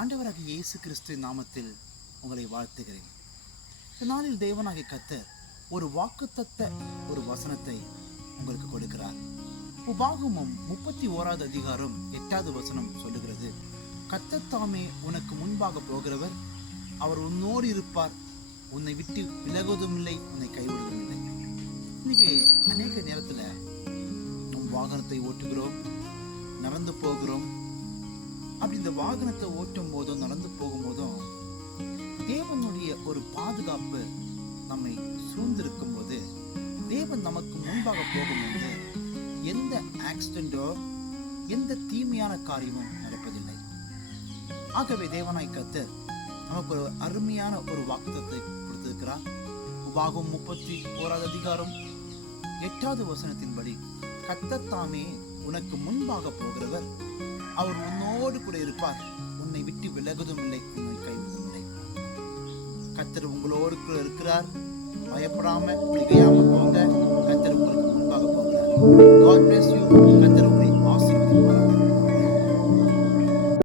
ஆண்டவராகிய இயேசு கிறிஸ்துவின் நாமத்தில் உங்களை வாழ்த்துகிறேன். இந்த நாளில் தேவனாகிய கர்த்தர் ஒரு வாக்குத்தத்த ஒரு வசனத்தை உங்களுக்கு கொடுக்கிறார். உபாகமம் 31வது அதிகாரம் 8வது வசனம் சொல்லுகிறது, கர்த்தர் தாமே உனக்கு முன்பாக போகிறவர், அவர் உன்னோடு இருப்பார், உன்னை விட்டு விலகுவதும் இல்லை, உன்னை கைவிடுவதும் இல்லை. இன்னைக்கு அநேக நேரத்தில் நம் வாகனத்தை ஓட்டுகிறோம், நடந்து போகிறோம். அப்படி இந்த வாகனத்தை ஓட்டும் போதும் நடந்து போகும்போதும் தேவனுடைய ஒரு பாதுகாப்பு நம்மை சூழ்ந்திருக்கும் போது, தேவன் நமக்கு முன்பாக போகும்போது எந்த ஆக்சிடென்டோ எந்த தீமையான காரியமும் நடப்பதில்லை. ஆகவே தேவனாய் கர்த்தர் நமக்கு ஒரு அருமையான ஒரு வாக்குத்தத்தை கொடுத்திருக்கிறார். உபாகமம் 31வது அதிகாரம் 8வது வசனத்தின்படி, கர்த்தர் தாமே உனக்கு முன்பாக போகிறவர், அவர் உன்னோடு கூட இருப்பார், உன்னை விட்டு விலகுவதும் இல்லை, உன்னை கைவிடுவதும் இல்லை. கர்த்தர் உங்களோடு கூட இருக்கிறார். பயப்படாம திகையாம போங்க. கர்த்தர் உங்களுக்கு முன்பாக போகிறார். God bless you. கர்த்தர்